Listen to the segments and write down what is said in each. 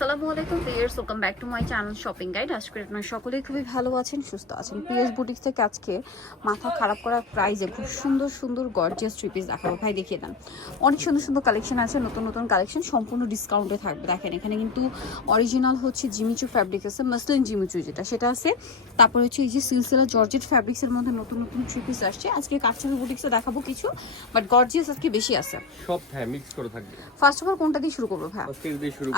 আসসালামু আলাইকুম viewers welcome back to my channel shopping guide আশা করি আপনারা সকলেই খুবই ভালো আছেন সুস্থ আছেন। পিএস বুটিক্স থেকে আজকে মাথা খারাপ করা প্রাইজে খুব সুন্দর সুন্দর গর্জিয়াস থ্রি পিস দেখাবো। ভাই দেখিয়ে দেন। অনেক সুন্দর সুন্দর কালেকশন আছে নতুন নতুন কালেকশন সম্পূর্ণ ডিসকাউন্টে থাকবে। দেখেন এখানে কিন্তু অরিজিনাল হচ্ছে জিমিচু ফ্যাব্রিক আছে মাসলিন জিমিচু যেটা সেটা আছে। তারপর হচ্ছে এই যে সিলসিলা জর্জেট ফ্যাব্রিক্সের মধ্যে নতুন নতুন থ্রি পিস আসছে। আজকে কাঠচাবি বুটিক্সে দেখাবো কিছু বাট গর্জিয়াস আজকে বেশি আছে। সব হ্যাঁ মিক্স করে থাকবে। ফার্স্ট অফ অল কোনটা দিয়ে শুরু করব ভাই? আজকে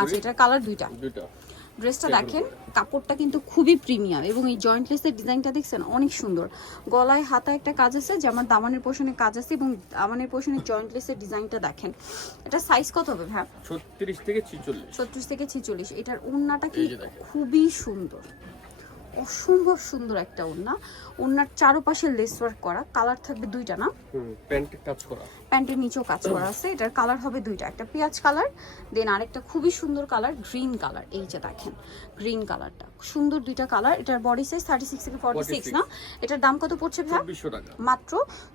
আচ্ছা এটার কালার দুইটা। ড্রেসটা দেখেন কাপড়টা কিন্তু খুবই প্রিমিয়াম এবং এই জয়েন্টলেসের ডিজাইনটা দেখছেন অনেক সুন্দর। গলায় হাতা একটা কাজ আছে যেমন দামানের পোষণে কাজ আছে এবং দামানের পোষণে জয়েন্টলেসের ডিজাইনটা দেখেন। এটা সাইজ কত হবে ভাই ছত্রিশ থেকে ছিচল্লিশ। ছত্রিশ থেকে ছিচল্লিশ। এটার ওড়নাটা কি। খুবই সুন্দর। অসম্ভব সুন্দর একটা ওড়না। ওড়নার চারপাশে লেস ওয়ার্ক করা কালার থাকবে দুইটা না? হুম প্যান্ট কাজ করা। প্যান্টের নিচেও কাজ করা আছে। এটার কালার হবে দুইটা একটা পেঁয়াজ কালার দেন আরেকটা খুবই সুন্দর কালার গ্রিন কালার এই যে দেখেন গ্রিন কালারটা সুন্দর দুইটা কালার এটার বডি সাইজ থার্টি সিক্স থেকে ফর্টি সিক্স না? এটার দাম কত পড়ছে ভাই মাত্র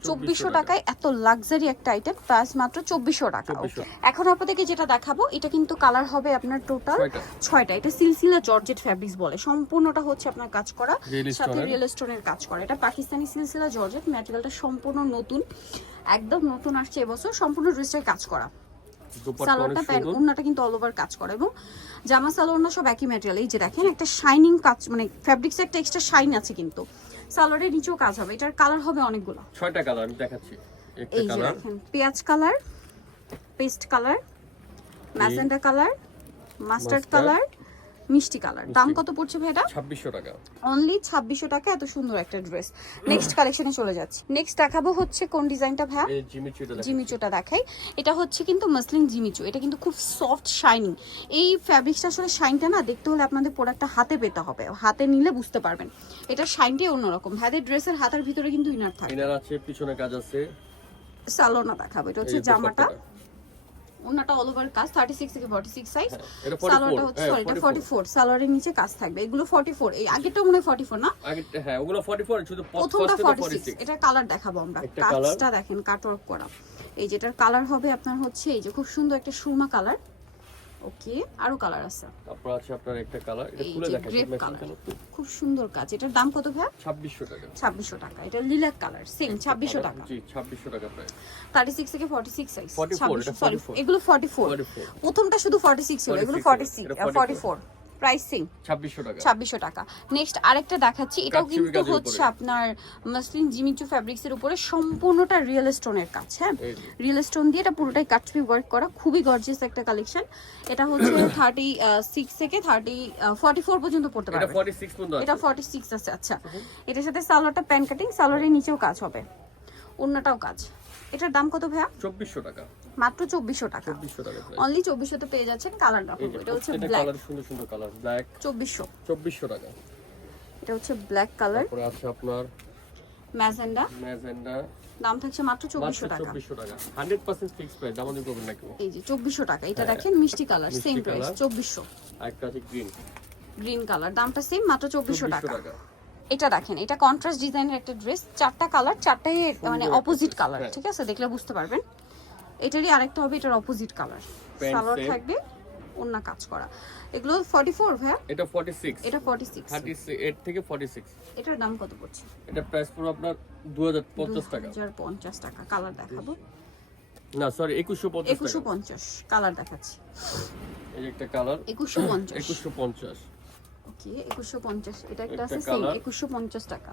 চব্বিশশো টাকায় এত লাক্সারি একটা আইটেম প্রাইস মাত্র চব্বিশশো টাকা। 2400 ওকে এখন আপনাদেরকে যেটা দেখাবো এটা কিন্তু কালার হবে আপনার টোটাল ছয়টা। এটা সিলসিলা জর্জেট ফ্যাব্রিক্স বলে। সম্পূর্ণটা হচ্ছে আপনার কাজ করা সাথে রিয়েল স্টোনের কাজ করা। এটা পাকিস্তানি সিলসিলা জর্জেট ম্যাটেরিয়ালটা সম্পূর্ণ নতুন। একদম নতুন আসছে এবছর সম্পূর্ণ ড্রেসটাই কাজ করা। সালোয়ারটা প্যান্ট ওড়নাটা কিন্তু অল ওভার কাজ করা এবং জামা সালোয়ারটা সব একই ম্যাটেরিয়াল এই যে দেখেন একটা শাইনিং কাজ মানে ফ্যাব্রিক্স একটা এক্সট্রা শাইন আছে কিন্তু। সালোয়ারের নিচেও কাজ হবে এটার কালার হবে অনেকগুলো। ছয়টা কালার আমি দেখাচ্ছি। এই যে দেখেন পেঁয়াজ colour paste colour magenta colour mustard colour মিষ্টি কালার। দাম কত পড়ছে ভাই এটা? ছাব্বিশশো টাকা। অনলি ছাব্বিশশো টাকা এত সুন্দর একটা ড্রেস নেক্সট কালেকশনে চলে যাচ্ছি। নেক্সট দেখাবো হচ্ছে কোন ডিজাইনটা এই জিমিচুটা দেখো জিমিচুটা দেখাই। এটা হচ্ছে কিন্তু মাসলিন জিমিচু এটা কিন্তু খুব সফট শাইনিং এই ফ্যাব্রিক্সটা আসলে শাইনটা না দেখতে হলে আপনাদের প্রোডাক্টটা হাতে পেতে হবে। হাতে নিলে বুঝতে পারবেন। এটা শাইনটাই অন্যরকম। ভাইদের ড্রেসের হাতার ভিতরে কিন্তু ইনার থাকে। ইনার আছে পিছনে কাজ আছে। সালোনা দেখাবো। এটা হচ্ছে জামাটা। ওনাটা অল ওভার কাজ থার্টি সিক্স থেকে ফর্টি সিক্স সাইজ হ্যাঁ, এটা 44 সালোয়ারটা হচ্ছে সরি এটা 44 ফর্টি ফোর সালোয়ারের নিচে কাজ থাকবে। এগুলো ফর্টি ফোর এই আগেরটা মনে হয় ফর্টি ফোর না? আগে হ্যাঁ ওগুলো 44 শুধু প্রথমটা ফর্টি সিক্স এটা কালার দেখাবো আমরা। কাজটা দেখেন কাটওয়ার্ক করা। এই যেটার কালার হবে আপনার হচ্ছে এই যে খুব সুন্দর একটা সুরমা কালার ওকে আরও কালার আছে। তারপর আছে আপনার একটা কালার এটা খুলে দেখাই গ্রেপ কালার কালার খুব সুন্দর কাজ। এটার দাম কত ভাই ছাব্বিশশো টাকা। ছাব্বিশশো টাকা। এটা লিলাক কালার সেম ছাব্বিশশো টাকা। জি ছাব্বিশশো টাকা প্রায় থার্টি সিক্স থেকে ফর্টি সিক্স সাইজ 44, সরি 44 এগুলো ফর্টি ফোর 44 প্রথমটা শুধু ফর্টি সিক্স এগুলো 46 forty six 44 forty four pricing ছাব্বিশশো টাকা। ছাব্বিশশো টাকা। নেক্সট আরেকটা দেখাচ্ছি। এটাও কিন্তু হচ্ছে আপনার মাসলিন জিমিচু ফ্যাব্রিক্স এর উপরে। সম্পূর্ণটা রিয়েল স্টোনের কাজ হ্যাঁ? রিয়েল স্টোন দিয়ে এটা পুরোটাই কাটছবি ওয়ার্ক করা। খুবই গর্জিয়াস একটা কালেকশন এটা হচ্ছে থার্টি সিক্স থেকে থার্টি ফর্টি ফোর পর্যন্ত পড়তে এটা 46 পর্যন্ত এটা আছে। ফর্টি সিক্স আছে আচ্ছা। এটার সাথে সালোয়ারটা প্যান কাটিং সালোয়ারের নিচেও কাজ হবে। অন্যটাও কাজ। এটার দাম কত ভাইয়া? চব্বিশশো টাকা। মাত্র চব্বিশশো টাকা। অনলি চব্বিশশোতে পেয়ে যাচ্ছেন কালারটা এটা হচ্ছে ব্ল্যাক সুন্দর সুন্দর কালার ব্ল্যাক চব্বিশশো। চব্বিশশো টাকা। এটা হচ্ছে ব্ল্যাক কালার তারপরে আছে আপনার ম্যাজেন্ডা ম্যাজেন্ডা দাম থাকছে মাত্র চব্বিশশো টাকা। চব্বিশশো টাকা। হান্ড্রেড পার্সেন্ট ফিক্স প্রাইস দামাদি করবেন না কেউ এই যে চব্বিশশো টাকা। এটা হ্যাঁ, দেখেন মিষ্টি কালার সেম প্রাইস চব্বিশশো। একটা আছে গ্রিন গ্রিন কালার দামটা সেম মাত্র চব্বিশশো টাকা। এটা দেখেন এটা কন্ট্রাস্ট ডিজাইনের একটা ড্রেস চারটা কালার চারটাই মানে অপোজিট কালার হ্যাঁ। ঠিক আছে? দেখলে বুঝতে পারবেন। এটারই আরেকটা হবে এটার অপোজিট কালার সালোয়ার থাকবে অন্য কাজ করা। এগুলো ফর্টি ফোর ভাইয়া? এটা ফর্টি সিক্স এটা ফর্টি সিক্স থার্টি এইট থেকে ফর্টি সিক্স এটার দাম কত পড়ছে? এটা প্রাইস পুরো আপনার দু হাজার পঞ্চাশ টাকা। হাজার পঞ্চাশ টাকা কালার দেখাবো। না সরি একুশশো পঞ্চাশ একুশশো টাকা পঞ্চাশ কালার দেখাচ্ছি। এই যে একটা কালার একুশশো পঞ্চাশ। একুশশো পঞ্চাশ। ওকে একুশশো পঞ্চাশ এটা একটা আছে সেম colour। একুশশো পঞ্চাশ টাকা।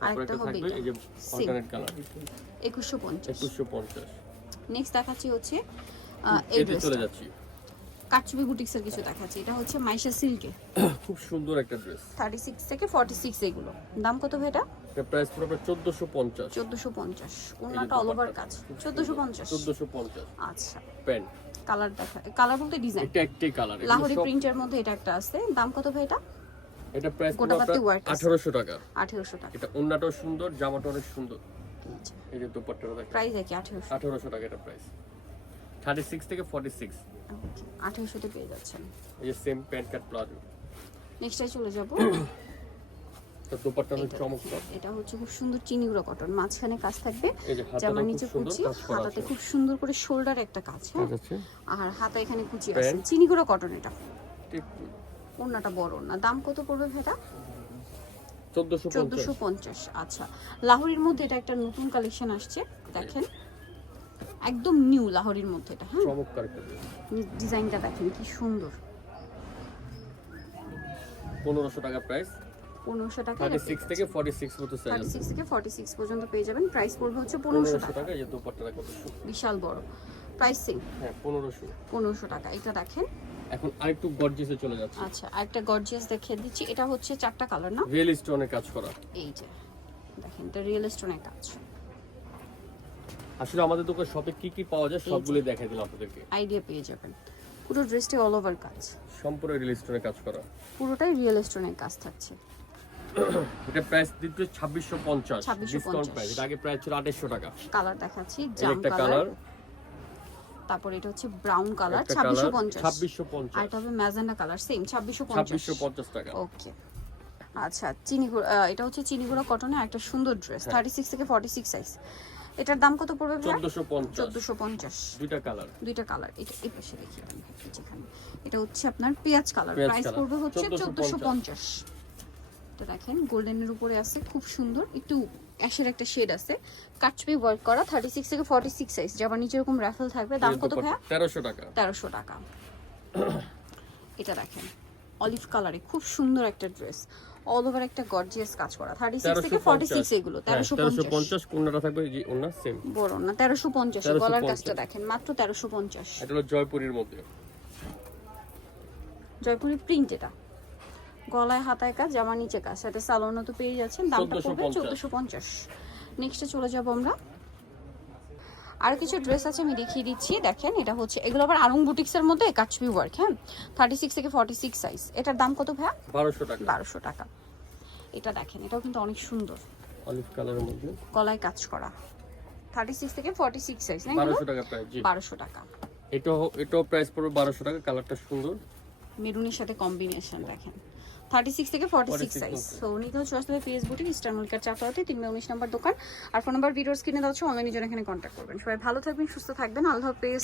তারপর আরেকটা হবে এই যে অল্টারনেট কালার একুশশো পঞ্চাশ। একুশশো পঞ্চাশ। নেক্সট দেখাচ্ছি হচ্ছে এই চলে যাচ্ছি। কাটচুবি বুটিক্সের কিছু দেখাচ্ছি। এটা হচ্ছে মাইশা সিল্কে খুব সুন্দর একটা ড্রেস থার্টি সিক্স থেকে ফর্টি সিক্স এগুলো। দাম কত ভাই এটা? এটা প্রাইস পুরো আপনার চোদ্দশো পঞ্চাশ। চোদ্দোশো পঞ্চাশ। অল ওভার কাজ। চোদ্দোশো পঞ্চাশ। চোদ্দশো পঞ্চাশ। আচ্ছা। প্যান্ট কালার দেখা কালার বলতে ডিজাইন এটা একটাই কালার লাহোরি প্রিন্টের মধ্যে এটা একটা আছে। দাম কত ভাই এটা? এটা প্রাইস আছে। আঠারোশো টাকা। আঠেরোশো টাকা। এটা অন্যটাও সুন্দর জামাটা অনেক সুন্দর। এই যে দোপাট্টাটা দেখেন। প্রাইস একই আঠেরোশো। আঠারোশো টাকা এটা প্রাইস থার্টি সিক্স থেকে ফর্টি সিক্স আঠেরোশোতে পেয়ে যাচ্ছেন। এই যে সেম প্যান্ট কাট প্লাজো নেক্সটে চলে যাব। তো দোপাট্টা এটা চমৎকার। এটা হচ্ছে খুব সুন্দর চিনিগুড়ো কটন মাঝখানে কাজ থাকবে। জামার নিচে কুচি হাতাতে খুব সুন্দর করে শোল্ডার একটা কাজ হ্যাঁ? আছে। আর হাতা এখানে কুচি আছে। Pant। চিনিগুড়ো কটন এটা। ঠিক। ওড়নাটা বড় না দাম কত পড়বে ভেটা চোদ্দোশো পঞ্চাশ। আচ্ছা। লাহোরির মধ্যে এটা একটা নতুন কালেকশন আসছে দেখেন। একদম নিউ লাহোরির মধ্যে এটা হ্যাঁ? ডিজাইনটা দেখেন কি সুন্দর। পনেরোশো টাকা প্রাইস পনেরোশো টাকা থেকে ফর্টি সিক্স থেকে ফর্টি সিক্স পর্যন্ত পেয়ে যাবেন। প্রাইস পড়বে হচ্ছে পনেরোশো টাকা। বিশাল বড়। প্রাইসিং হ্যাঁ পনেরোশো। পনেরোশো টাকা। এটা দেখেন এখন আরেকটু গর্জিসে চলে যাচ্ছে। আচ্ছা আরেকটা গর্জিয়াস দেখিয়ে দিচ্ছি। এটা হচ্ছে চারটা কালার না? রিয়েল স্টোনের কাজ করা। এই যে দেখেন এটা রিয়েল কাজ। আসলে আমাদের দোকান শপে কি কি পাওয়া যায় সবগুলো দেখাই দিলাম আপনাদেরকে। আইডিয়া পেয়ে যাবেন। পুরো ড্রেসটি অল ওভার কাজ। সম্পূর্ণ রিয়েল স্টোনের কাজ করা। পুরোটাই রিয়েল স্টোনের কাজ থাকছে। এটা প্রাইস পঞ্চাশ। 2650 ডিসকাউন্ট প্রাইস এটা আগে প্রাইস ছিল আঠাশশো টাকা। কালার দেখাচ্ছি জাম কালার তারপর এটা হচ্ছে ব্রাউন কালার ছাব্বিশশো পঞ্চাশ। ছাব্বিশশো আর পঞ্চাশ এটা হবে ম্যাজেন্ডা কালার সেম ছাব্বিশশো পঞ্চাশ। ছাব্বিশশো পঞ্চাশ টাকা। ওকে আচ্ছা আহ, এটা হচ্ছে চিনিগুড়া কটনে একটা সুন্দর ড্রেস। থার্টি সিক্স থেকে ফর্টি সিক্স সাইজ এটার দাম কত পড়বে চোদ্দশো পঞ্চাশ। দুইটা কালার দুইটা কালার এটা এই পাশে দেখি যেখানে। এটা হচ্ছে আপনার পেঁয়াজ কালার প্রাইস পড়বে হচ্ছে 1450 চোদ্দোশো পঞ্চাশ। এটা দেখেন গোল্ডেনের উপরে আছে খুব সুন্দর। একটু অ্যাশের একটা শেড আছে। কাটচুপি ওয়ার্ক করা থার্টি সিক্স থেকে ফর্টি সিক্স সাইজ যাবার নিচে এরকম র্যাফেল থাকবে দাম কত ভাইয়া? তেরোশো টাকা। তেরোশো টাকা। এটা দেখেন অলিভ কালারে খুব সুন্দর একটা ড্রেস অল ওভার একটা গর্জিয়াস কাজ করা। থার্টি সিক্স থেকে ফর্টি সিক্স এগুলো তেরোশো তেরোশো পঞ্চাশ। পঞ্চাশ কোনটা থাকবে? যে ওনার সেম বড় না তেরোশো পঞ্চাশ। 1350 গলার কাজটা দেখেন মাত্র তেরোশো পঞ্চাশ। এটা হলো জয়পুরীর মধ্যে। জয়পুরি প্রিন্ট এটা। গলায় হাতায় কাজ জামা নিচে কাজ। সাথে সালোনা তো পেয়ে যাচ্ছেন দামটা পড়বে 1450 চোদ্দোশো পঞ্চাশ। নেক্সটে চলে যাব আমরা। আর কিছু ড্রেস আছে আমি দেখিয়ে দিচ্ছি। দেখেন এটা হচ্ছে এগুলো আবার আরং বুটিক্সের মধ্যে কাচবি ওয়ার্ক হ্যাঁ? থার্টি সিক্স থেকে ফর্টি সিক্স সাইজ এটার দাম কত ভাইয়া? বারোশো টাকা। বারোশো টাকা। এটা দেখেন এটাও কিন্তু অনেক সুন্দর। অলিভ কালারের মধ্যে। গলায় কাজ করা। থার্টি সিক্স থেকে ফর্টি সিক্স সাইজ না? বারোশো টাকা প্রাইস বারোশো টাকা। এটাও এটাও প্রাইস পড়বে বারোশো টাকা কালারটা সুন্দর। মেরুনের সাথে কম্বিনেশন দেখেন। থার্টি সিক্স থেকে ফর্টি সিক্স 46 সাইজ। সো নিতে হচ্ছে আসলে পেস বুটিক ইস্টার মল্লিকার চাপাতে তিনশো উনিশ নম্বর দোকান। আর ফোন নাম্বার ভিডিওর স্ক্রিনে দাও হচ্ছে অনলাইনে জন্য এখানে কন্ট্যাক্ট করবেন। সবাই ভালো থাকবেন সুস্থ থাকবেন। আল্লাহ হাফেজ।